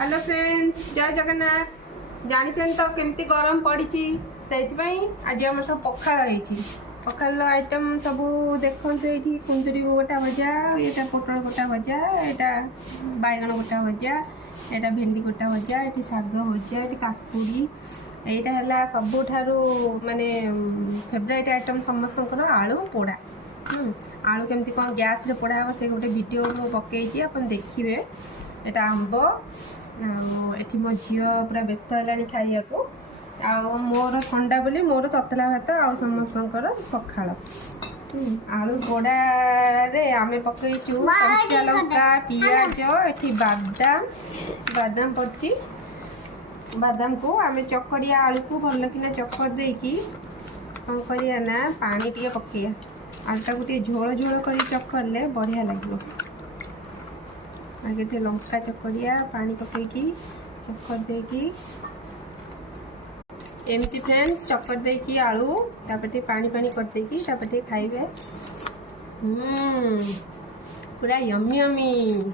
Hello friends, जय जगन्नाथ। जानी तो केमती गरम पड़ी से आज आम सब पखाड़ पखाड़ आइटम सब देखते ये कुंदरी गोटा भजा, ये पोटल गोटा भजा, यहाँ बैगण गोटा भजा, यहाँ भेंडी गोटा भजा, ये शाग भजा, ये काकुड़ी, यहाँ है सबुठारू माने फेवरेट आइटम समस्त आलू पोड़ा। आलू केमती कौन गैस रे पोड़ा हे से गोटे वीडियो मुझे पकई आप देखिए। यहाँ आंब एठी मो झील पूरा व्यस्त है खाइया को मोर ठंडा बोली मोर ततला भात आ समस्त पखाड़। आलू पोड़ा आम पकईचु कच्चा लंका पियाज एठी बादाम बादाम पड़ची। बादाम को आम चकड़िया आलू को भल कि चकर देकी कौन करिया ना पानी टे पकईया आलूटा को झोल झोल कर चकरले बढ़िया लगे। आगे लंका चकड़िया पानी पकईकी चक्कर देकी एमती फ्रेंड्स चक्कर देकी आलू तापर पानी पानी कर देकी तापर खाइबे। पूरा यम्मी यम्मी।